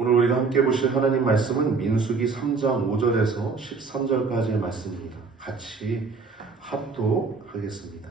오늘 우리가 함께 보실 하나님 말씀은 민수기 3장 5절에서 13절까지의 말씀입니다. 같이 합독하겠습니다.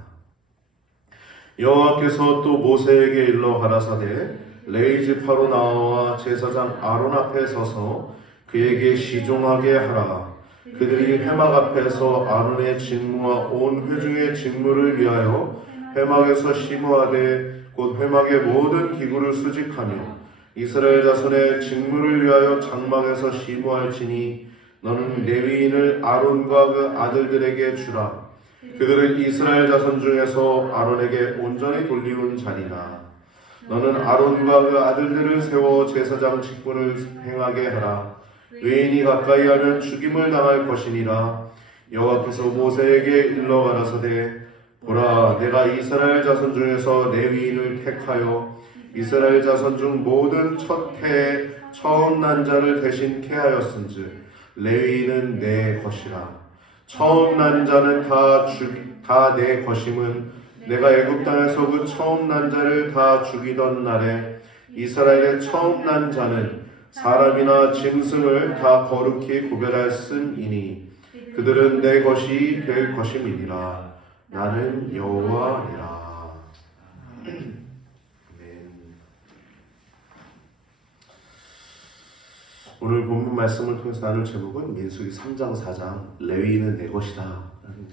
여호와께서 또 모세에게 일러 가라사대 레위 지파로 나와 제사장 아론 앞에 서서 그에게 시종하게 하라. 그들이 회막 앞에서 아론의 직무와 온 회중의 직무를 위하여 회막에서 심호하되 곧 회막의 모든 기구를 수직하며 이스라엘 자손의 직무를 위하여 장막에서 심호할지니 너는 레위인을 아론과 그 아들들에게 주라. 그들은 이스라엘 자손 중에서 아론에게 온전히 돌리운 자니라. 너는 아론과 그 아들들을 세워 제사장 직분을 행하게 하라. 외인이 가까이 하면 죽임을 당할 것이니라. 여호와께서 모세에게 일러 가라사대 보라, 내가 이스라엘 자손 중에서 레위인을 택하여 이스라엘 자손 중 모든 첫 해에 처음 난 자를 대신케 하였은즉 레위인은 내 것이라. 처음 난 자는 다 내 것임은 내가 애굽 땅에서 그 처음 난 자를 다 죽이던 날에 이스라엘의 처음 난 자는 사람이나 짐승을 다 거룩히 구별하였음이니 그들은 내 것이 될 것임이니라. 나는 여호와니라. 오늘 본문 말씀을 통해서 나눌 제목은 민수기 3장 4장 레위인은 내 것이다 라는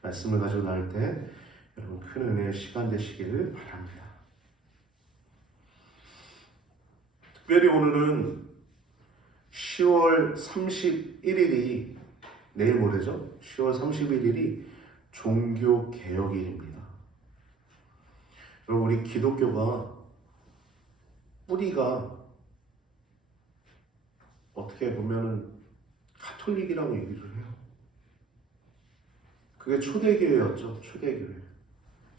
말씀을 가지고 나눌 때 여러분 큰 은혜의 시간 되시기를 바랍니다. 특별히 오늘은 10월 31일이 내일 모레죠. 10월 31일이 종교개혁일입니다. 여러분 우리 기독교가 뿌리가 어떻게 보면은 가톨릭이라고 얘기를 해요. 그게 초대교회였죠. 초대교회.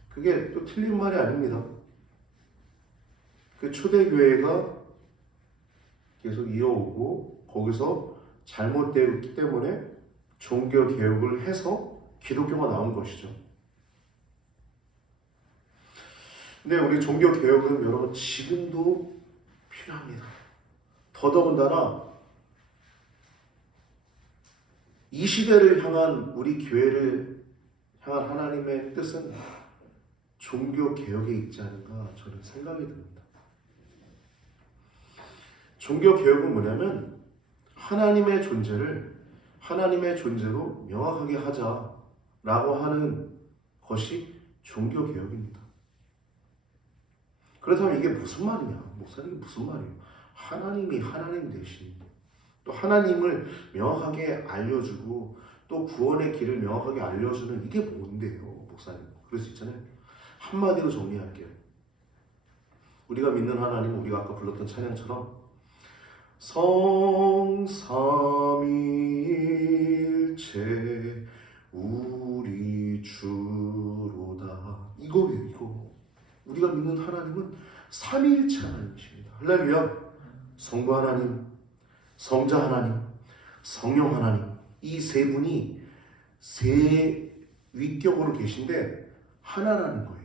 그게 또 틀린 말이 아닙니다. 그 초대교회가 계속 이어오고 거기서 잘못되었기 때문에 종교개혁을 해서 기독교가 나온 것이죠. 근데 우리 종교개혁은 여러분 지금도 필요합니다. 더더군다나 이 시대를 향한 우리 교회를 향한 하나님의 뜻은 종교개혁에 있지 않은가 저는 생각이 듭니다. 종교개혁은 뭐냐면 하나님의 존재를 하나님의 존재로 명확하게 하자라고 하는 것이 종교개혁입니다. 그렇다면 이게 무슨 말이냐? 목사님 무슨 말이에요? 하나님이 하나님 대신 또 하나님을 명확하게 알려주고 또 구원의 길을 명확하게 알려주는 이게 뭔데요? 목사님 그럴 수 있잖아요. 한마디로 정리할게요. 우리가 믿는 하나님은 우리가 아까 불렀던 찬양처럼 성삼위일체 우리 주로다. 이거예요. 이거. 우리가 믿는 하나님은 삼위일체 하나님이십니다. 할렐루야. 성부 하나님, 성자 하나님, 성령 하나님, 이 세 분이 세 위격으로 계신데 하나라는 거예요.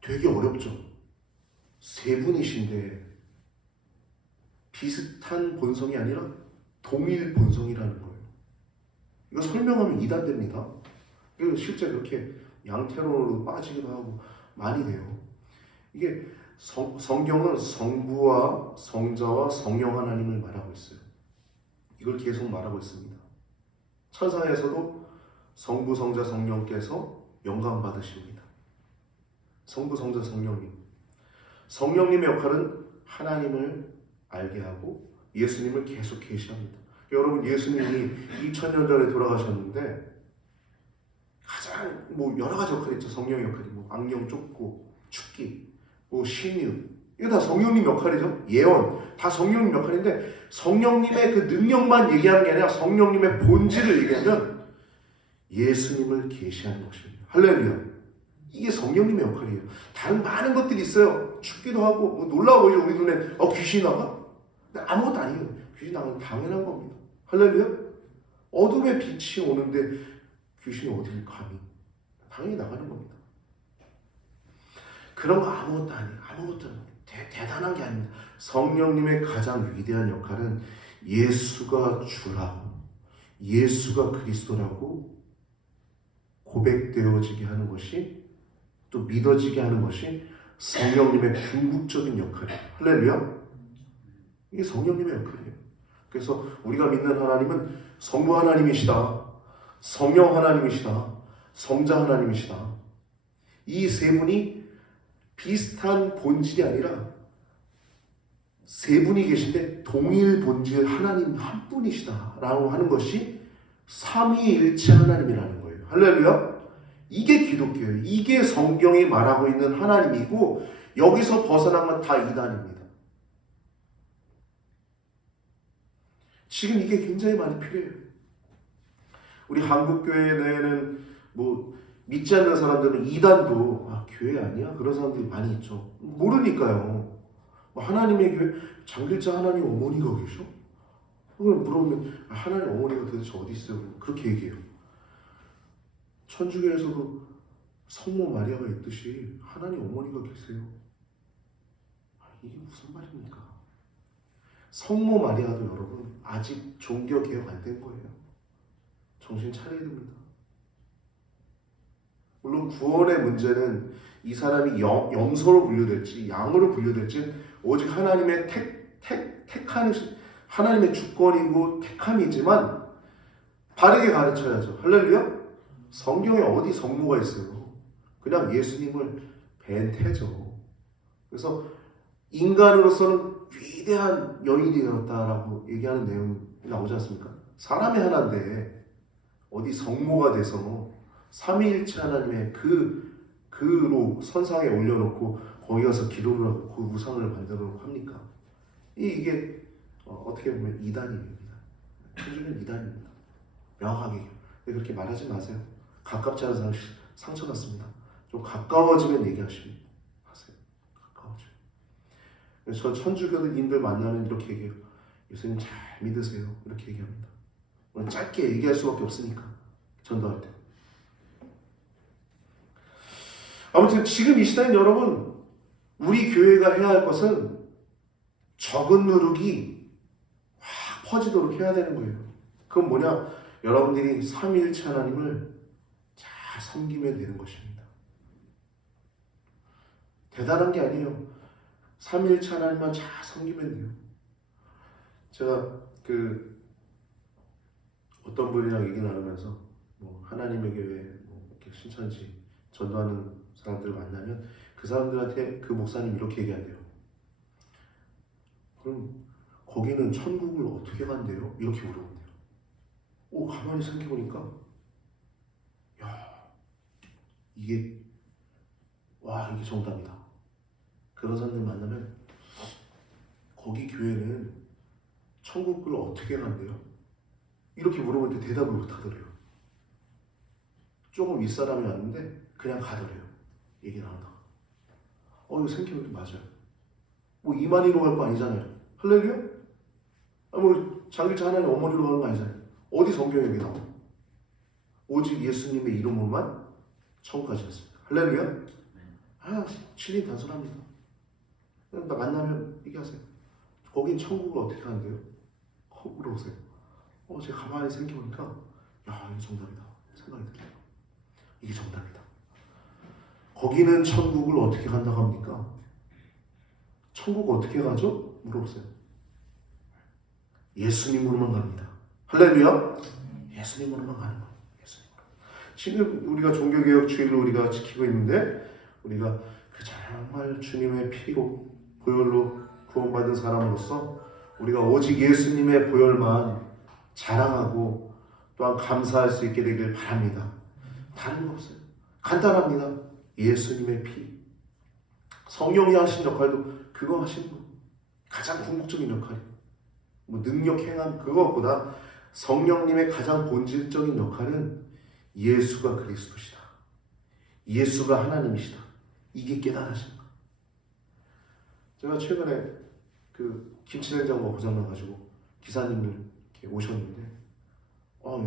되게 어렵죠. 세 분이신데 비슷한 본성이 아니라 동일 본성이라는 거예요. 이거 설명하면 이단됩니다. 실제 그렇게 양태론으로 빠지기도 하고 많이 돼요. 이게 성경은 성부와 성자와 성령 하나님을 말하고 있어요. 이걸 계속 말하고 있습니다. 천사에서도 성부, 성자, 성령께서 영광 받으십니다. 성부, 성자, 성령님. 성령님의 역할은 하나님을 알게 하고 예수님을 계속 계시합니다. 여러분 예수님이 2000년 전에 돌아가셨는데 가장 여러 가지 역할이 있죠. 성령의 역할이 악령 쫓고 죽기, 신유 이거 다 성령님 역할이죠. 예언 다 성령님 역할인데 성령님의 그 능력만 얘기하는 게 아니라 성령님의 본질을 얘기하면 예수님을 계시하는 것입니다. 할렐루야. 이게 성령님의 역할이에요. 다른 많은 것들이 있어요. 죽기도 하고 놀라워 보이죠. 우리 눈에 귀신이 나가? 근데 아무것도 아니에요. 귀신이 나가는 당연한 겁니다. 할렐루야. 어둠의 빛이 오는데 귀신이 어딜 감히? 당연히 나가는 겁니다. 그런 거 아무것도 아니에요. 아무것도 대단한 게 아닙니다. 성령님의 가장 위대한 역할은 예수가 주라고, 예수가 그리스도라고 고백되어지게 하는 것이, 또 믿어지게 하는 것이 성령님의 궁극적인 역할이에요. 할렐루야. 이게 성령님의 역할이에요. 그래서 우리가 믿는 하나님은 성부 하나님이시다, 성령 하나님이시다, 성자 하나님이시다. 이 세 분이 비슷한 본질이 아니라 세 분이 계신데 동일 본질 하나님 한 분이시다라고 하는 것이 삼위일체 하나님이라는 거예요. 할렐루야. 이게 기독교예요. 이게 성경이 말하고 있는 하나님이고, 여기서 벗어나면 다 이단입니다. 지금 이게 굉장히 많이 필요해요. 우리 한국교회 내에는 믿지 않는 사람들은 이단도 교회 아니야? 그런 사람들이 많이 있죠. 모르니까요. 하나님의 교회, 장길자 하나님 어머니가 계셔? 그럼 물어보면 하나님 어머니가 도대체 어디 있어요? 그렇게 얘기해요. 천주교에서도 성모 마리아가 있듯이 하나님 어머니가 계세요. 이게 무슨 말입니까? 성모 마리아도 여러분 아직 종교 개혁 안 된 거예요. 정신 차려야 됩니다. 물론 구원의 문제는 이 사람이 영서로 분류될지 양으로 분류될지 오직 하나님의 택하는 하나님의 주권이고 택함이지만 바르게 가르쳐야죠. 할렐루야. 성경에 어디 성모가 있어요? 그냥 예수님을 뵌 태죠. 그래서 인간으로서는 위대한 여인이었다라고 얘기하는 내용이 나오지 않습니까? 사람의 하나인데 어디 성모가 돼서 삼위일체 하나님의 그로 선상에 올려놓고 거기 가서 기도를 하고 그 우상을 만들어 놓고 합니까? 이게 어떻게 보면 이단입니다. 천주교는 이단입니다. 명확하게. 그렇게 말하지 마세요. 가깝지 않은 사람 상처받습니다. 좀 가까워지면 얘기하시면 하세요. 가까워지면. 저 천주교인들 만나면 이렇게 얘기해요. 예수님 잘 믿으세요. 이렇게 얘기합니다. 짧게 얘기할 수밖에 없으니까 전도할 때. 아무튼 지금 이 시대는 여러분, 우리 교회가 해야 할 것은 적은 누룩이 확 퍼지도록 해야 되는 거예요. 그건 뭐냐? 여러분들이 삼위일체 하나님을 잘 섬기면 되는 것입니다. 대단한 게 아니에요. 삼위일체 하나님만 잘 섬기면 돼요. 제가 어떤 분이랑 얘기 나누면서 하나님의 교회 이렇게 신천지 전도하는 사람들을 만나면 그 사람들한테 그 목사님 이렇게 얘기한대요. 그럼 거기는 천국을 어떻게 간대요? 이렇게 물어본대요. 가만히 생각해보니까 이게 정답이다. 그런 사람들 만나면 거기 교회는 천국을 어떻게 간대요? 이렇게 물어보는데 대답을 못 하더래요. 조금 윗사람이 왔는데 그냥 가더래요. 얘기 나온다. 이거 생각해보니까 맞아요. 이만희로 갈 거 아니잖아요. 할렐루야? 장길자 하나님 어머니로 가는 거 아니잖아요. 어디 성경에 여기 나와? 오직 예수님의 이름으로만 천국 가지 않습니다. 할렐루야? 진리 단순합니다. 나 만나면 얘기하세요. 거긴 천국을 어떻게 간대요? 물어보세요. 제가 가만히 생각해보니까 이게 정답이다 생각이 들어요. 이게 정답이다. 거기는 천국을 어떻게 간다고 합니까? 천국 어떻게 가죠? 물어보세요. 예수님으로만 갑니다. 할렐루야? 예수님으로만 가는 거예요. 예수님으로. 지금 우리가 종교개혁 주일로 우리가 지키고 있는데 우리가 정말 주님의 피로 보혈로 구원받은 사람으로서 우리가 오직 예수님의 보혈만 자랑하고 또한 감사할 수 있게 되길 바랍니다. 다른 거 없어요. 간단합니다. 예수님의 피. 성령이 하신 역할도 그거 하신 분. 가장 궁극적인 역할이에요. 능력 행함 그것보다 성령님의 가장 본질적인 역할은 예수가 그리스도시다. 예수가 하나님이시다. 이게 깨달아진 거. 제가 최근에 김치냉장고가 고장나가지고 기사님을 이렇게 오셨는데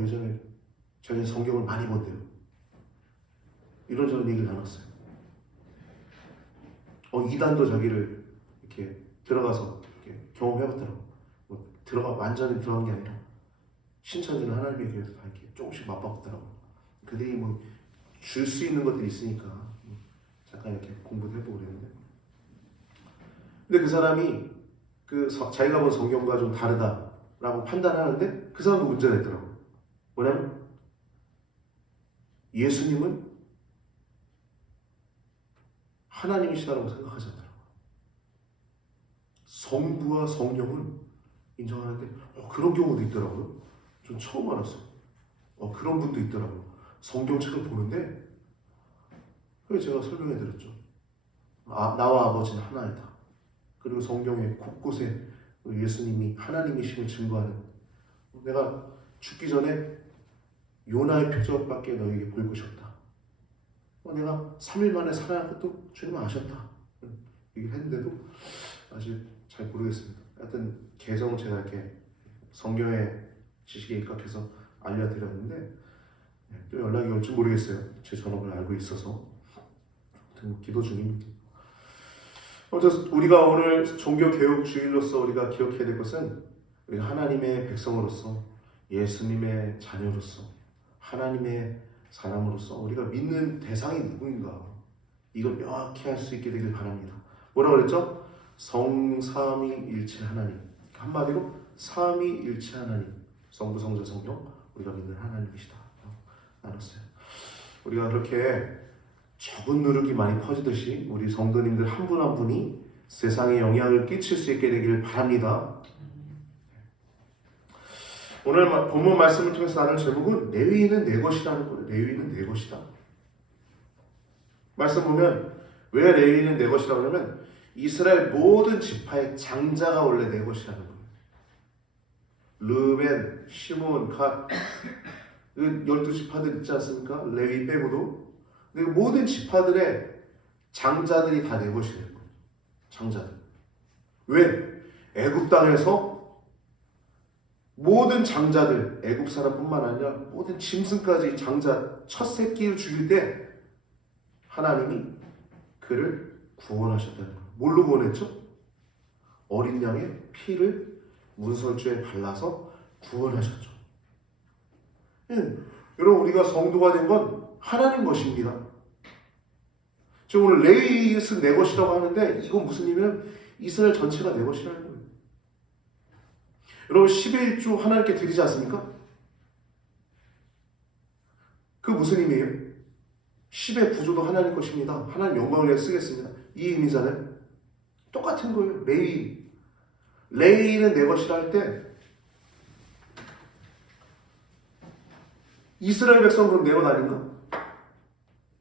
예전에 자기는 성경을 많이 본대요. 이런저런 얘기를 나눴어요. 이단도 자기를 이렇게 들어가서 이렇게 경험해봤더라고. 완전히 들어간 게 아니라 신천지는 하나님의 교회에서 다 이렇게 조금씩 맛봤더라고. 그들이 줄 수 있는 것들이 있으니까 잠깐 이렇게 공부도 해보고 그랬는데, 근데 그 사람이 자기가 본 성경과 좀 다르다라고 판단하는데 그 사람도 문제가 있더라고. 뭐냐면 예수님은 하나님이시다라고 생각하지 않더라고. 성부와 성령은 인정하는데 그런 경우도 있더라고요. 좀 처음 알았어. 그런 분도 있더라고요. 성경책을 보는데, 그래서 제가 설명해 드렸죠. 나와 아버지는 하나이다. 그리고 성경의 곳곳에 예수님이 하나님이심을 증거하는, 내가 죽기 전에 요나의 표적밖에 너에게 보일 것이 없다. 내가 3일 만에 살아날 것도 주님은 아셨다. 얘기를 했는데도 아직 잘 모르겠습니다. 하여튼 개성 제가 이렇게 성경의 지식에 입각해서 알려드렸는데 또 연락이 올지 모르겠어요. 제 전업을 알고 있어서. 아무튼 기도 중입니다. 아무튼 우리가 오늘 종교개혁 주일로서 우리가 기억해야 될 것은, 우리가 하나님의 백성으로서, 예수님의 자녀로서, 하나님의 사람으로서 우리가 믿는 대상이 누구인가, 이걸 명확히 할 수 있게 되길 바랍니다. 뭐라고 그랬죠? 성삼위일체 하나님. 한마디로 삼위일체 하나님, 성부, 성자, 성령, 우리가 믿는 하나님이시다 나눴어요. 우리가 그렇게 적은 누룩이 많이 퍼지듯이 우리 성도님들 한 분 한 분이 세상에 영향을 끼칠 수 있게 되기를 바랍니다. 오늘 본문 말씀을 통해서 나눌 제목은 레위인은 내 것이라는 거예요. 레위인은 내 것이다. 말씀 보면 왜 레위인은 내 것이라고 하냐면 이스라엘 모든 지파의 장자가 원래 내 것이라는 거예요. 르벤, 시몬, 갓, 12지파들 있지 않습니까? 레위 빼고도. 모든 지파들의 장자들이 다 내 것이라는 거예요. 장자들. 왜? 애굽 땅에서 모든 장자들, 애굽 사람뿐만 아니라 모든 짐승까지 장자 첫 새끼를 죽일 때 하나님이 그를 구원하셨다는 거예요. 뭘로 구원했죠? 어린 양의 피를 문설주에 발라서 구원하셨죠. 여러분, 우리가 성도가 된 건 하나님 것입니다. 지금 오늘 레위인은 내 것이라고 하는데 이건 무슨 의미냐면 이스라엘 전체가 내 것이라는 거예요. 여러분, 10의 1조 하나님께 드리지 않습니까? 그 무슨 의미예요? 10의 9조도 하나님 것입니다. 하나님 영광을 위해 쓰겠습니다. 이 의미잖아요. 똑같은 거예요. 레위인. 레위인은 내 것이라 할 때 이스라엘 백성은 그럼 내 것 아닌가?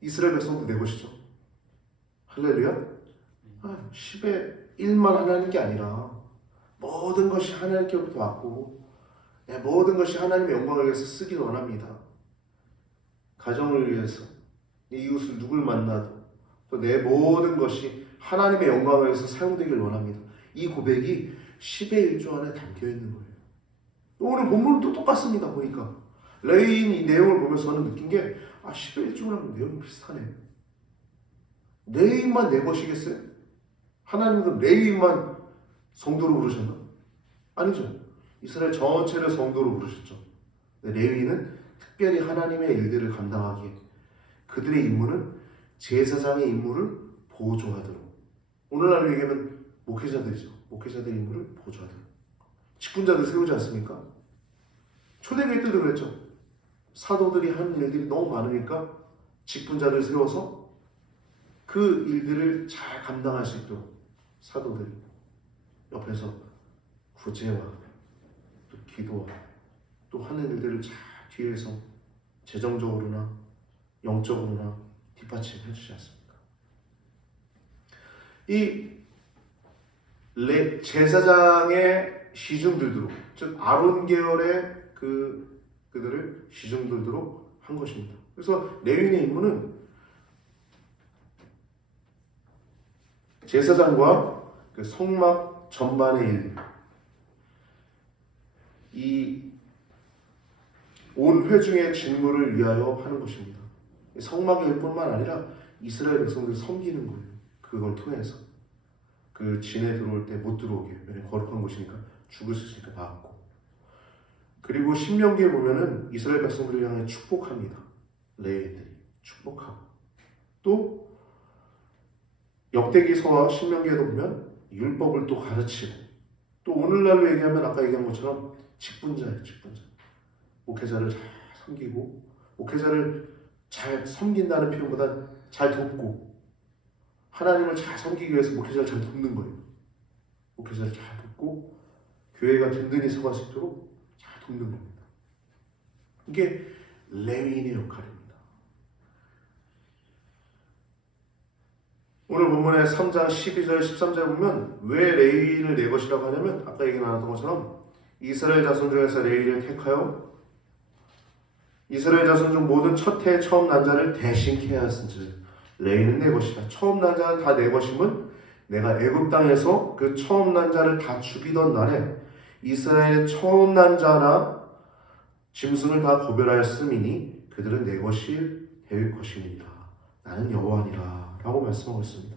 이스라엘 백성도 내 것이죠. 할렐루야. 10의 1만 하나님 게 아니라 모든 것이 하나님께로부터 왔고 모든 것이 하나님의 영광을 위해서 쓰기를 원합니다. 가정을 위해서, 이웃을 누굴 만나도 또 내 모든 것이 하나님의 영광을 위해서 사용되기를 원합니다. 이 고백이 10의 1조 안에 담겨있는 거예요. 오늘 본문도 똑같습니다. 보니까 레위인 이 내용을 보면서 저는 느낀 게 10의 1조랑 내용이 비슷하네. 레위인만 내 것이겠어요? 하나님은 레위인만 성도로 부르셨나? 아니죠. 이스라엘 전체를 성도로 부르셨죠. 레위인은 특별히 하나님의 일들을 감당하기에 그들의 임무는 제사장의 임무를 보조하도록, 오늘날로 얘기하면 목회자들이죠. 목회자들의 임무를 보조하도록 직분자들 세우지 않습니까? 초대교회 때도 그랬죠. 사도들이 하는 일들이 너무 많으니까 직분자들 세워서 그 일들을 잘 감당할 수 있도록 사도들이 옆에서 구제와 또 기도와 또 하는 일들을 잘 뒤에서 재정적으로나 영적으로나 뒷받침해 주지 않습니까? 이 제사장의 시중들도록, 즉 아론 계열의 그들을 시중들도록 한 것입니다. 그래서 레위인의 임무는 제사장과 그 성막 전반의 일, 이 온 회중의 직무를 위하여 하는 것입니다. 성막의 일뿐만 아니라 이스라엘 백성들을 섬기는 거예요. 그걸 통해서 그 진에 들어올 때 못 들어오게, 왜냐면 거룩한 곳이니까 죽을 수 있으니까 막고. 그리고 신명기에 보면은 이스라엘 백성들을 향해 축복합니다. 레위인들이 축복하고, 또 역대기서와 신명기에도 보면 율법을 또 가르치고, 또 오늘날로 얘기하면 아까 얘기한 것처럼 직분자예요. 직분자. 목회자를 잘 섬기고, 목회자를 잘 섬긴다는 표현보다 잘 돕고, 하나님을 잘 섬기기 위해서 목회자를 잘 돕는 거예요. 목회자를 잘 돕고 교회가 든든히 서갈 수 있도록 잘 돕는 겁니다. 이게 레위인의 역할입니다. 오늘 본문의 3장 12절 13절 보면 왜 레위인을 내 것이라고 하냐면 아까 얘기 나눴던 것처럼 이스라엘 자손 중에서 레위인을 택하여 이스라엘 자손 중 모든 첫 해 처음 난 자를 대신케 하였은즉 레위는 내 것이다. 처음 난 자는 다 내 것임은 내가 애굽 땅에서 그 처음 난 자를 다 죽이던 날에 이스라엘의 처음 난 자나 짐승을 다 고별하였음이니 그들은 내 것이 될 것입니다. 나는 여호와니라 라고 말씀하고 있습니다.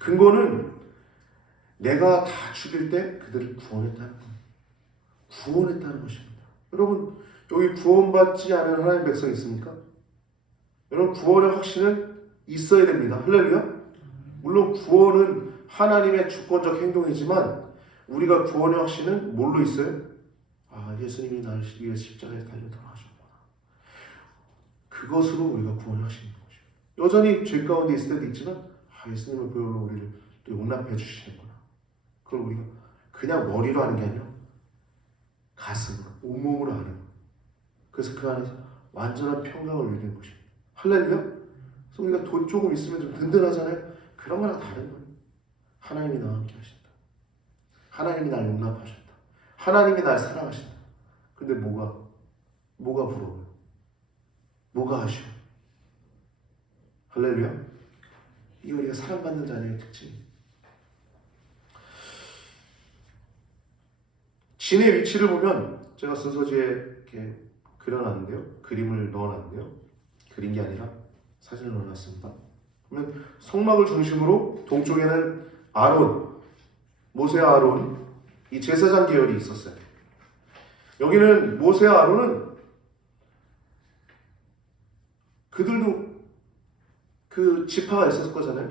근거는 내가 다 죽일 때 그들을 구원했다는 겁니다. 구원했다는 것입니다. 여러분 여기 구원받지 않은 하나님의 백성 있습니까? 여러분 구원의 확신은 있어야 됩니다. 할렐루야. 물론 구원은 하나님의 주권적 행동이지만 우리가 구원의 확신은 뭘로 있어요? 아 예수님이 나를 위해 십자가에 달려 돌아가셨구나. 그것으로 우리가 구원의 확신인 거죠. 여전히 죄 가운데 있을 때도 있지만 아 예수님의 보혈로 우리를 또 용납해 주시는구나. 그걸 우리가 그냥 머리로 하는 게 아니라 가슴으로 온몸으로 하는 거예요. 그래서 그 안에서 완전한 평강을 누리는 것입니다. 할렐루야? 그래서 우리가 돈 조금 있으면 좀 든든하잖아요. 그런 거랑 다른 거예요. 하나님이 나와 함께 하신다. 하나님이 날 용납하신다. 하나님이 날 사랑하신다. 근데 뭐가 부러워요? 뭐가 아쉬워요? 할렐루야? 이게 우리가 사랑받는 자녀의 특징이에요. 진의 위치를 보면 제가 순서지에 이렇게 그려놨는데요. 그림을 넣어놨는데요. 그린 게 아니라 사진을 넣어놨습니다. 그러면 성막을 중심으로 동쪽에는 아론, 모세와 아론, 이 제사장 계열이 있었어요. 여기는 모세와 아론은 그들도 그 지파가 있었을 거잖아요.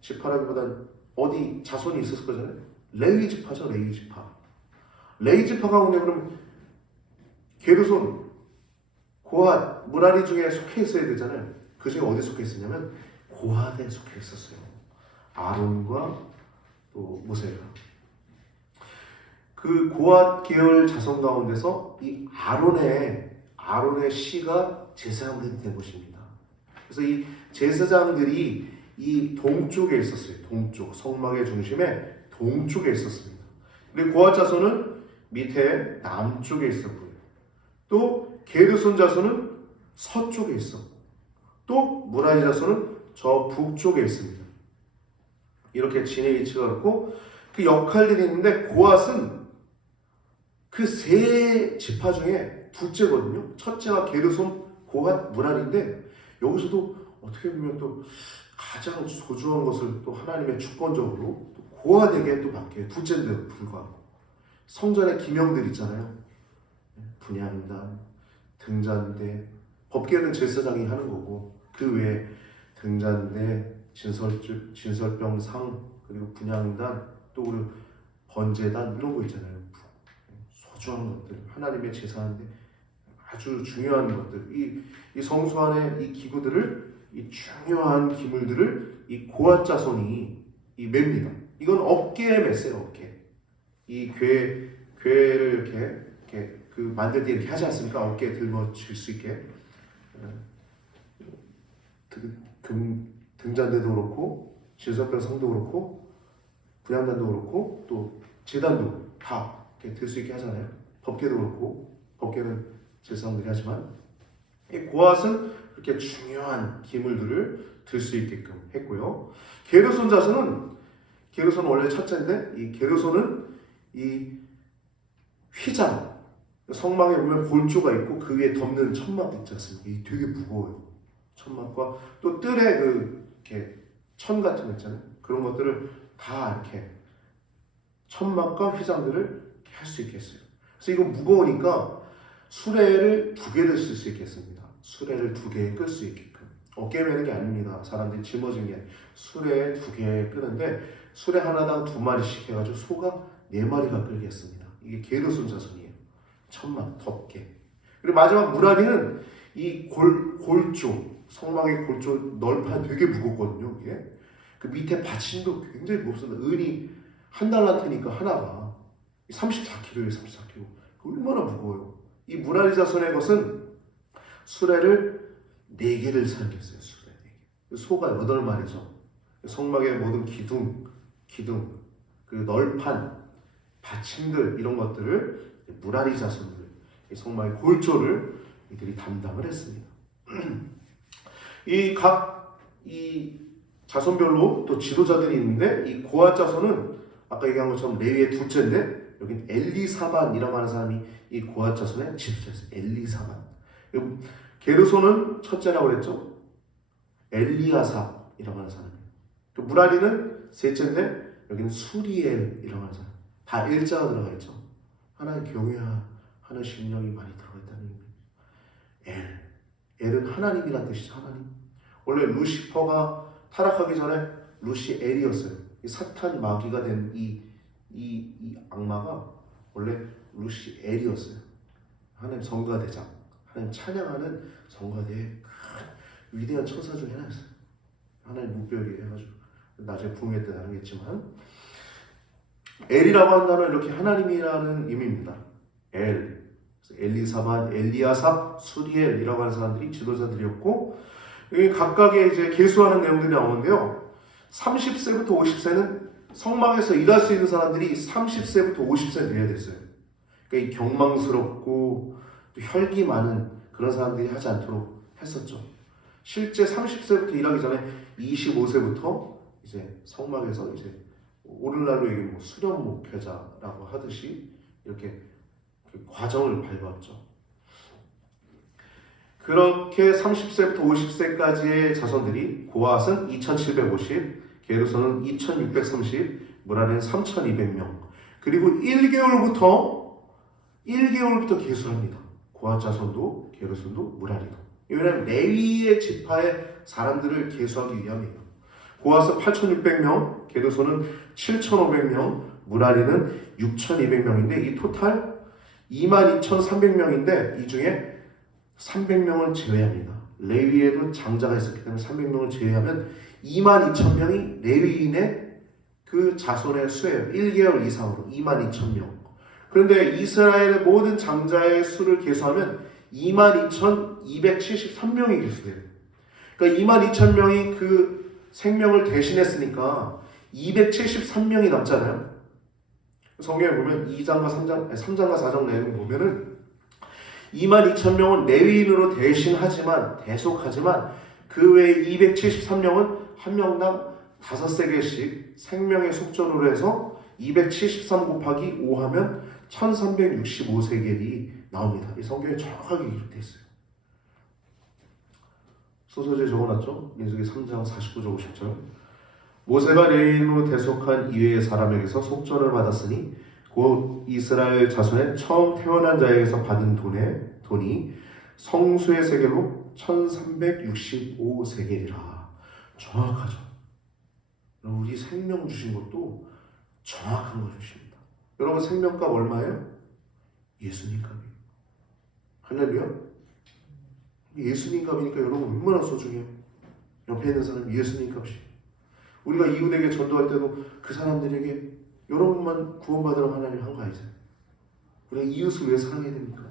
지파라기보다는 어디 자손이 있었을 거잖아요. 레위 지파죠. 레위 지파. 레위 지파 가운데 그러면 게르손, 고핫, 무라리 중에 속해 있어야 되잖아요. 그 중에 어디 속해 있었냐면 고핫에 속해 있었어요. 아론과 또 모세가. 그 고핫 계열 자손 가운데서 이 아론의 씨가 제사장들이 된 것입니다. 그래서 이 제사장들이 이 동쪽에 있었어요. 동쪽, 성막의 중심에 동쪽에 있었습니다. 근데 고핫 자손은 밑에 남쪽에 있었고요. 또 게르손 자손은 서쪽에 있었고 또 무라리 자손은 저 북쪽에 있습니다. 이렇게 진의 위치가 그렇고 그 역할들이 있는데 고핫은 그 세 지파 중에 둘째거든요. 첫째가 게르손, 고핫, 무라리인데 여기서도 어떻게 보면 또 가장 소중한 것을 또 하나님의 주권적으로 또 고핫에게 또 맡겨요. 둘째인데도 불구하고 성전의 기명들 있잖아요. 분향단, 등잔대, 법계는 제사장이 하는 거고 그 외에 등잔대, 진설병상, 그리고 분향단, 또 그리고 번제단 이런 거 있잖아요. 소중한 것들, 하나님의 제사인데 아주 중요한 것들, 이 성소 안에 이 기구들을, 이 중요한 기물들을 이 고핫 자손이 이 맵니다. 이건 어깨에 맸어요. 어깨. 이 괴를 이렇게 그 만들 때 이렇게 하지 않습니까? 어깨에 들머질 수 있게. 등잔대도 그렇고 진설병상도 그렇고 분향단도 그렇고 또 제단도 다 이렇게 들 수 있게 하잖아요. 법궤도 그렇고 법궤는 제사장들이 하지만 이 고핫은 이렇게 중요한 기물들을 들 수 있게끔 했고요. 게르손 자손은 원래 첫째인데 이 게르손은 이 휘장 성막에 보면 골조가 있고 그 위에 덮는 천막 있지 않습니까? 이 되게 무거워요. 천막과 또 뜰에 이렇게 천 같은 거 있잖아요. 그런 것들을 다 이렇게 천막과 휘장들을 이렇게 할 수 있겠어요. 그래서 이거 무거우니까 수레를 2개 들 수 있겠습니다. 수레를 2개 끌 수 있게끔. 어깨 매는 게 아닙니다. 사람들이 짊어진 게 수레 2개 끄는데 수레 하나당 2마리씩 해가지고 소가 4마리가 끌겠습니다. 이게 게르손 자손이에요. 천막 덮개. 그리고 마지막 무라리는 이 골조, 성막의 골조 널판 되게 무겁거든요. 이게 그 밑에 받침도 굉장히 무겁습니다. 은이 한 달란트니까 하나가 34kg예요. 34kg. 얼마나 무거워요. 이 무라리 자손의 것은 수레를 4개를 살겠어요. 수레 4개. 소가 8마리죠. 성막의 모든 기둥, 그 널판, 받침들 이런 것들을 무라리 자손들, 성막의 골조를 이들이 담당을 했습니다. 이 자손별로 또 지도자들이 있는데 이 고핫 자손은 아까 얘기한 것처럼 레위의 둘째인데 여긴 엘리사반이라고 하는 사람이 이 고핫 자손의 지도자였어요. 엘리사반. 게르손은 첫째라고 그랬죠. 엘리아삽이라고 하는 사람이에요. 무라리는 셋째인데 여기는 수리엘이라고 하는 사람. 다 일자가 들어가 있죠. 하나님 경외하는 심령이 많이 들어가 있다는 의미예요. 엘은 하나님이란 뜻이죠. 하나님. 원래 루시퍼가 타락하기 전에 루시엘이었어요. 사탄 마귀가 된 이 악마가 원래 루시엘이었어요. 하나님 성가대장, 하나님 찬양하는 성가대의 큰 위대한 천사 중에 하나였어요. 하나님 무별이 해가지고 나중에 부흥회 때 나누겠지만 엘이라고 하는 단어는 이렇게 하나님이라는 의미입니다. 엘리사반, 엘리아삽, 수리엘이라고 하는 사람들이 지도자들이었고 각각의 이제 계수하는 내용들이 나오는데요. 30세부터 50세는 성막에서 일할 수 있는 사람들이 30세부터 50세 돼야 됐어요. 그러니까 이 경망스럽고 또 혈기 많은 그런 사람들이 하지 않도록 했었죠. 실제 30세부터 일하기 전에 25세부터 이제 성막에서 이제 오늘날로 얘기하면 뭐 수련 목회자라고 하듯이 이렇게 그 과정을 밟았죠. 그렇게 30세부터 50세까지의 자손들이 고핫은 2750, 게르손은 2630, 무라리는 3200명. 그리고 1개월부터 계수를 합니다. 고핫 자손도 게르손도 무라리도. 왜냐하면 레위의 지파의 사람들을 계수하기 위함이에요. 고핫은 8600명, 게르손은 7500명, 무라리는 6200명인데 이 토탈 22300명인데 이 중에 300명을 제외합니다. 레위에도 장자가 있었기 때문에 300명을 제외하면 22,000명이 레위인의 그 자손의 수예요. 1개월 이상으로 22,000명. 그런데 이스라엘의 모든 장자의 수를 계수하면 22,273명이 계수돼요. 그러니까 22,000명이 그 생명을 대신했으니까 273명이 남잖아요. 성경에 보면 3장과 4장 내용 보면은 22,000명은 레위인으로 대속하지만 그 외에 273명은 한 명당 5세겔씩 생명의 속전으로 해서 273 곱하기 5 하면 1365세겔이 나옵니다. 이 성경에 정확하게 기록되어 있어요. 소서지에 적어놨죠? 민수기 3장 49절 50절. 모세가 레위인으로 대속한 이외의 사람에게서 속전을 받았으니 곧 이스라엘 자손의 처음 태어난 자에게서 받은 돈이 성수의 세겔로 1365세겔이라. 정확하죠. 우리 생명 주신 것도 정확한 거 주십니다. 여러분 생명값 얼마예요? 예수님 값이에요. 할렐루야. 예수님 값이니까 여러분 얼마나 소중해요. 옆에 있는 사람 예수님 값이에요. 우리가 이웃에게 전도할 때도 그 사람들에게 여러분만 구원받으라고 하나님 한 거 아니잖아요. 우리가 이웃을 왜 사랑해야 됩니까?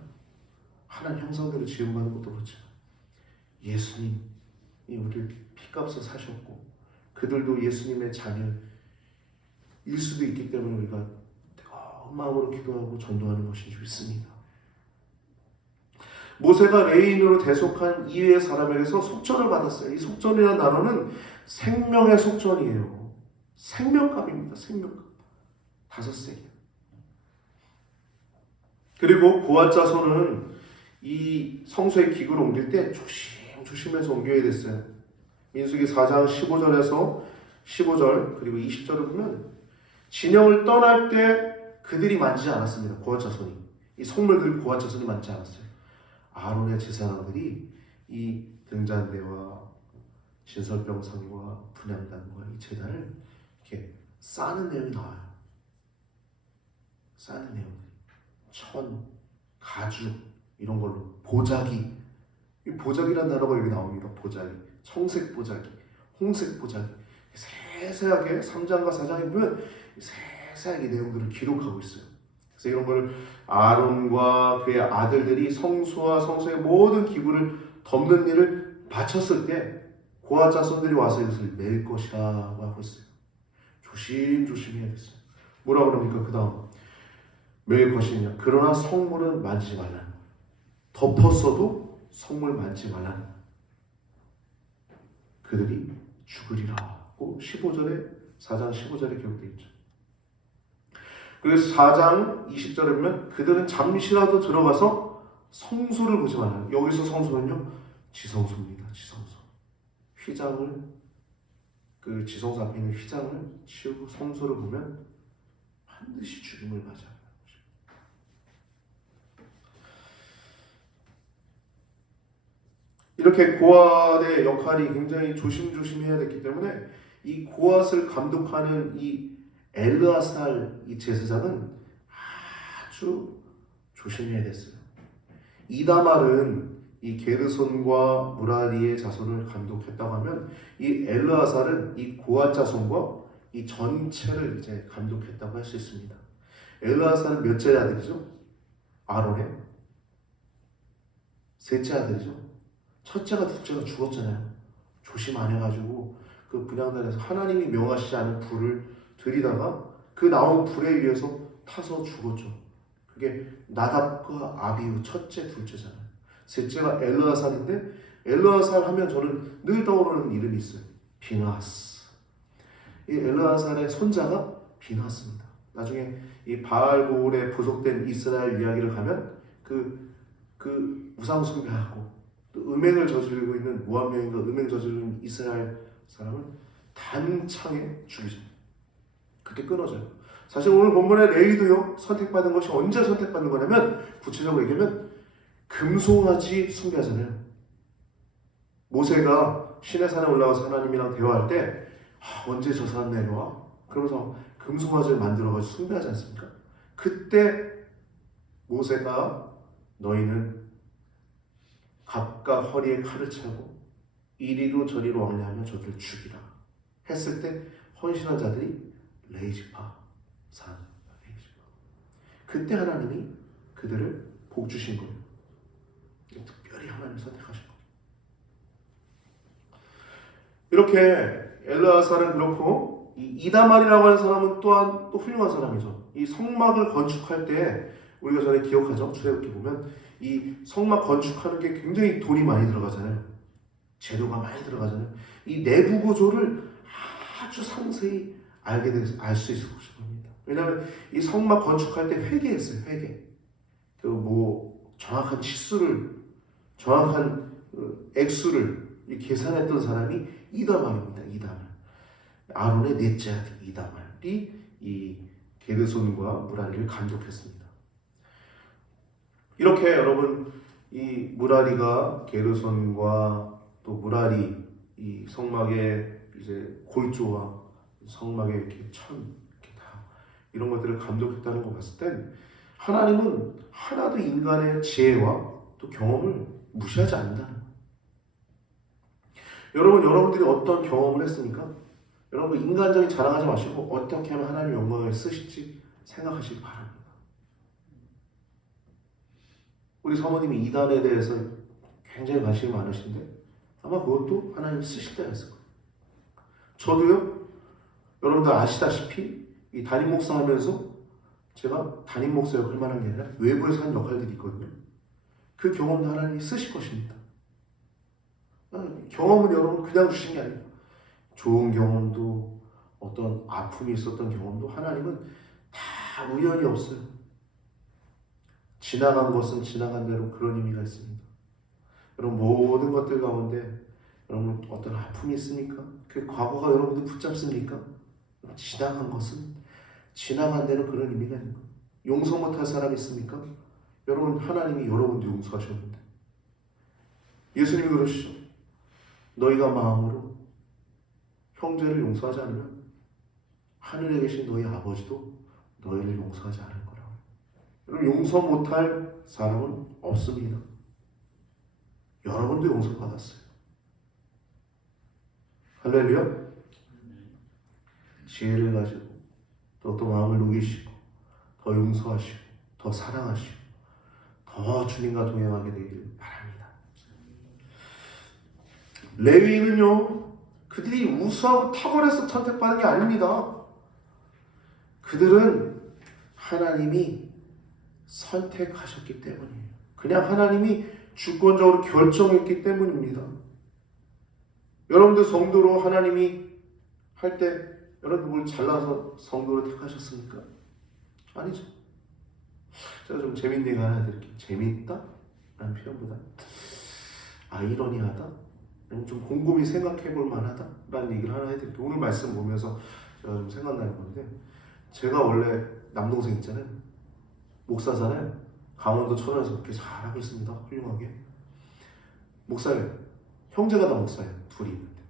하나님 형상대로 지음받는 것도 그렇죠. 예수님이 우리를 피값을 사셨고 그들도 예수님의 자녀일 수도 있기 때문에 우리가 뜨거운 마음으로 기도하고 전도하는 것인 줄 믿습니다. 모세가 레위인으로 대속한 이외의 사람에게서 속전을 받았어요. 이 속전이라는 단어는 생명의 속전이에요. 생명값입니다. 생명값. 5세겔. 그리고 고핫 자손은 이 성소의 기구를 옮길 때 조심해서 옮겨야 됐어요. 민수기 4장 15절에서 15절 그리고 20절을 보면 진영을 떠날 때 그들이 만지지 않았습니다. 고아 자손이. 이 성물들 고아 자손이 만지지 않았어요. 아론의 제사장들이 이 등잔대와 진설병상과 분향단과 이 제단을 이렇게 싸는 내용이 나와요. 싸는 내용들이 천, 가죽 이런 걸로 보자기, 이 보자기라는 단어가 여기 나옵니다. 보자기, 청색 보자기, 홍색 보자기, 세세하게 3장과 4장에 보면 세세하게 내용들을 기록하고 있어요. 그래서 이런 걸 아론과 그의 아들들이 성소와 성소의 모든 기구를 덮는 일을 바쳤을 때 고아 자손들이 와서 이것을 맬 것이라고 하고 있어요. 조심조심 해야 됐어요. 뭐라 그럽니까? 그 다음 맬 것이냐? 그러나 성물은 만지지 말라는 거예요. 덮었어도 성물 만지지 말라는 거예요. 그들이 죽으리라고 4장 15절에 기록되어 있죠. 그래서 4장 20절에 보면 그들은 잠시라도 들어가서 성소를 보지 말라는 거예요. 여기서 성소는요, 지성소입니다. 지성소. 휘장을, 그 지성소 앞에 있는 휘장을 치우고 성소를 보면 반드시 죽임을 맞이하는 것입니다. 이렇게 고앗의 역할이 굉장히 조심조심해야 됐기 때문에 이 고앗을 감독하는 이 엘르아살 이 제사장은 아주 조심해야 됐어요. 이다말은 이 게르손과 무라리의 자손을 감독했다고 하면 이 엘르아살은 이 고앗 자손과 이 전체를 이제 감독했다고 할 수 있습니다. 엘르아살은 몇째 아들이죠? 아론의 셋째 아들이죠. 첫째가 둘째가 죽었잖아요. 조심 안 해가지고 그 분향단에서 하나님이 명하시지 않은 불을 들이다가 그 나온 불에 의해서 타서 죽었죠. 그게 나답과 아비후 첫째, 둘째잖아요. 셋째가 엘르아살인데 엘르아살 하면 저는 늘 떠오르는 이름이 있어요. 비나스. 이 엘르아살의 손자가 비나스입니다. 나중에 이 바알볼에 부속된 이스라엘 이야기를 가면 그 우상 숭배하고 또 음행을 저지르고 있는 모압 여인과 음행 저지르는 이스라엘 사람을 단창에 죽이죠. 그렇게 끊어져요. 사실 오늘 본문의 레위도요, 선택받은 것이 언제 선택받는 거냐면 구체적으로 얘기하면 금송아지 숭배하잖아요. 모세가 시내산에 올라가서 하나님이랑 대화할 때 언제 저 사람 내려와? 그러면서 금송아지를 만들어가지고 숭배하지 않습니까? 그때 모세가 너희는 각각 허리에 칼을 차고 이리로 저리로 왕래하며 저들을 죽이라 했을 때 헌신한 자들이 레이지파 산 레이지파. 그때 하나님이 그들을 복 주신 거예요. 특별히 하나님 선택하신 거예요. 이렇게 엘르아살은 그렇고 이다말이라고 하는 사람은 또한 또 훌륭한 사람이죠. 이 성막을 건축할 때 우리가 전에 기억하죠. 출애굽기 보면 이 성막 건축하는 게 굉장히 돈이 많이 들어가잖아요. 재료가 많이 들어가잖아요. 이 내부 구조를 아주 상세히 알 수 있을 것입니다. 왜냐하면 이 성막 건축할 때 회계했어요. 회계. 정확한 치수를, 정확한 액수를 계산했던 사람이 이다말입니다. 이다말. 아론의 넷째 아들 이다말이 이 게르손과 무라리를 감독했습니다. 이렇게 여러분 이 무라리가 게르손과 또 무라리 이 성막의 이제 골조와 성막의 이렇게 이렇게 다 이런 것들을 감독했다는 거 봤을 땐 하나님은 하나도 인간의 지혜와 또 경험을 무시하지 않는다는 거예요. 여러분들이 어떤 경험을 했습니까? 여러분 인간적인 자랑하지 마시고 어떻게 하면 하나님의 영광을 쓰실지 생각하시기 바랍니다. 우리 사모님이 이단에 대해서 굉장히 관심이 많으신데 아마 그것도 하나님이 쓰실 때가 있을 거예요. 저도요, 여러분들 아시다시피 이 담임 목사 하면서 제가 담임 목사 역할만 한 게 아니라 외부에서 하는 역할들이 있거든요. 그 경험도 하나님이 쓰실 것입니다. 경험은 여러분 그냥 주신 게 아니에요. 좋은 경험도 어떤 아픔이 있었던 경험도 하나님은 다 우연이 없어요. 지나간 것은 지나간 대로 그런 의미가 있습니다. 여러분 모든 것들 가운데 여러분 어떤 아픔이 있습니까? 그 과거가 여러분들 붙잡습니까? 지나간 것은 지나간 대로 그런 의미가 있는 거예요. 용서 못할 사람 있습니까? 여러분 하나님이 여러분도 용서하셨는데 예수님이 그러시죠. 너희가 마음으로 형제를 용서하지 않으면 하늘에 계신 너희 아버지도 너희를 용서하지 않을 거라고. 여러분 용서 못할 사람은 없습니다. 여러분도 용서받았어요. 할렐루야. 지혜를 가지고 또 마음을 녹이시고 더 용서하시고 더 사랑하시고 더 주님과 동행하게 되기를 바랍니다. 레위인은요, 그들이 우수하고 탁월해서 선택받은 게 아닙니다. 그들은 하나님이 선택하셨기 때문이에요. 그냥 하나님이 주권적으로 결정했기 때문입니다. 여러분들 성도로 하나님이 할 때 여러분들 뭘 잘나서 성도로 택하셨습니까? 아니죠. 제가 좀 재밌는 얘기 하나 드릴게요. 재미있다? 라는 표현보다 아이러니하다? 아니면 좀 곰곰이 생각해 볼 만하다? 라는 얘기를 하나 해드릴게요. 오늘 말씀 보면서 제가 좀 생각나는 건데, 제가 원래 남동생 있잖아요. 목사잖아요. 강원도 천안에서 그렇게 잘하고 있습니다. 훌륭하게. 목사예요. 형제가 다 목사예요. 둘이 있는데.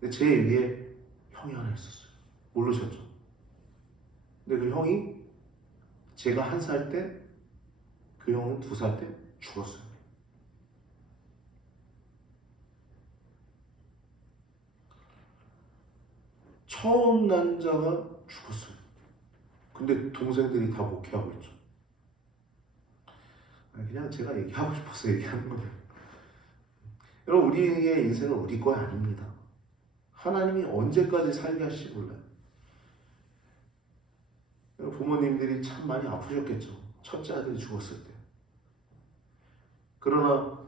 근데 제 위에 형이 하나 있었어요. 모르셨죠? 근데 그 형이 제가 1살 때, 그 형은 2살 때 죽었어요. 처음 난 자가 죽었어요. 근데 동생들이 다 목회하고 있죠. 그냥 제가 얘기하고 싶어서 얘기하는 거예요. 여러분, 우리의 인생은 우리 거 아닙니다. 하나님이 언제까지 살게 하실지 몰라요. 부모님들이 참 많이 아프셨겠죠. 첫째 아들이 죽었을 때. 그러나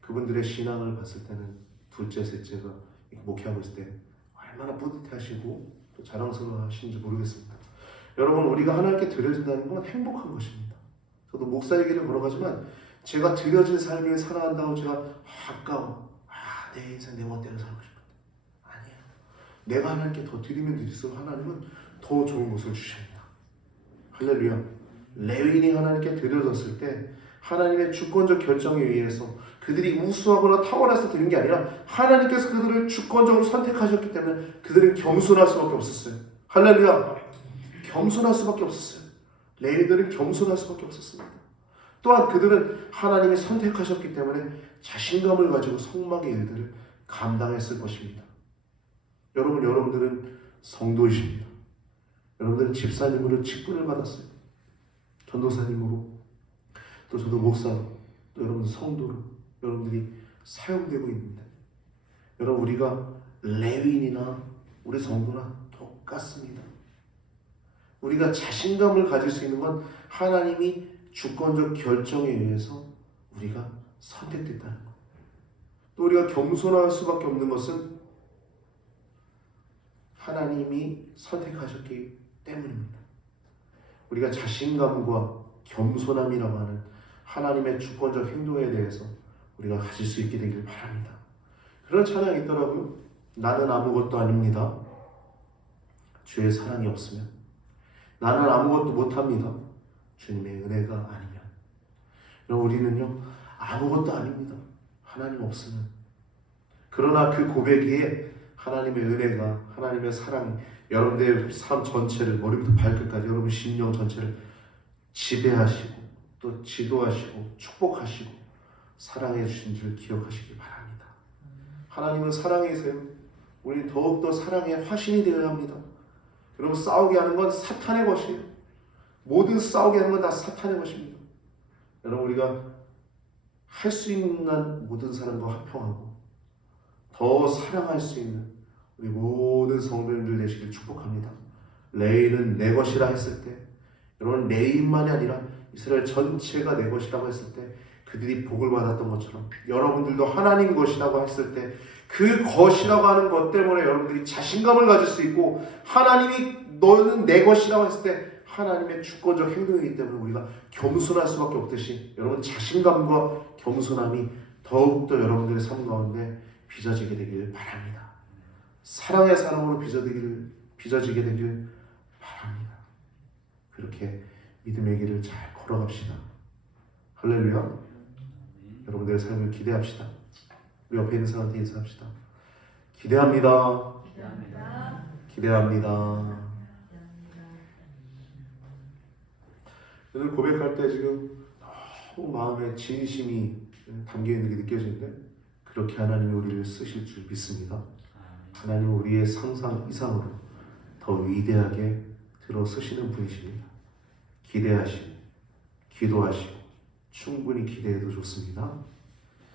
그분들의 신앙을 봤을 때는 둘째, 셋째가 목회하고 있을 때 얼마나 뿌듯해하시고 또 자랑스러워하시는지 모르겠습니다. 여러분, 우리가 하나님께 드려진다는 건 행복한 것입니다. 저도 목사의 길을 걸어가지만 제가 드려진 삶을 살아간다고 제가 아까워. 내 인생 내 멋대로 살고 싶은데. 아니에요. 내가 하나님께 더 드리면 드릴수록 하나님은 더 좋은 것을 주십니다. 할렐루야. 레위인이 하나님께 드려졌을 때 하나님의 주권적 결정에 의해서 그들이 우수하거나 탁월해서 드린 게 아니라 하나님께서 그들을 주권적으로 선택하셨기 때문에 그들은 겸손할 수밖에 없었어요. 할렐루야. 겸손할 수밖에 없었어요. 레위인들은 겸손할 수밖에 없었습니다. 또한 그들은 하나님이 선택하셨기 때문에 자신감을 가지고 성막의 일들을 감당했을 것입니다. 여러분들은 성도이십니다. 여러분들은 집사님으로 직분을 받았어요. 전도사님으로, 또 저도 목사로, 또 여러분 성도로 여러분들이 사용되고 있는데, 여러분 우리가 레위인이나 우리 성도나 똑같습니다. 우리가 자신감을 가질 수 있는 건 하나님이 주권적 결정에 의해서 우리가 선택됐다는 것. 또 우리가 겸손할 수밖에 없는 것은 하나님이 선택하셨기 때문입니다. 우리가 자신감과 겸손함이라고 하는 하나님의 주권적 행동에 대해서 우리가 가질 수 있게 되길 바랍니다. 그런 찬양이 있더라고요. 나는 아무것도 아닙니다. 주의 사랑이 없으면. 나는 아무것도 못합니다. 주님의 은혜가 아니면. 여러분, 우리는요 아무것도 아닙니다. 하나님 없으면. 그러나 그 고백에 하나님의 은혜가, 하나님의 사랑이 여러분들의 삶 전체를, 머리부터 발끝까지 여러분 심령 전체를 지배하시고 또 지도하시고 축복하시고 사랑해 주신 줄 기억하시기 바랍니다. 하나님은 사랑이세요. 우리 더욱더 사랑의 화신이 되어야 합니다. 여러분, 싸우게 하는 건 사탄의 것이에요. 모든 싸우게 하는 건 다 사탄의 것입니다. 여러분, 우리가 할 수 있는 모든 사람과 화평하고 더 사랑할 수 있는 우리 모든 성도님들 되시길 축복합니다. 레위인은 내 것이라 했을 때, 여러분 레위인만이 아니라 이스라엘 전체가 내 것이라고 했을 때 그들이 복을 받았던 것처럼 여러분들도 하나님 것이라고 했을 때 그 것이라고 하는 것 때문에 여러분들이 자신감을 가질 수 있고, 하나님이 너는 내 것이라고 했을 때 하나님의 주권적 행동이기 때문에 우리가 겸손할 수밖에 없듯이 여러분 자신감과 겸손함이 더욱더 여러분들의 삶 가운데 빚어지게 되길 바랍니다. 사랑의 사람으로 빚어지게 되길 바랍니다. 그렇게 믿음의 길을 잘 걸어갑시다. 할렐루야. 여러분들의 삶을 기대합시다. 우리 옆에 있는 사람한테 인사합시다. 기대합니다. 기대합니다. 오늘 고백할 때 지금 너무 마음에 진심이 담겨있는 게 느껴지는데 그렇게 하나님이 우리를 쓰실 줄 믿습니다. 하나님은 우리의 상상 이상으로 더 위대하게 들어 쓰시는 분이십니다. 기대하시고 기도하시고 충분히 기대해도 좋습니다.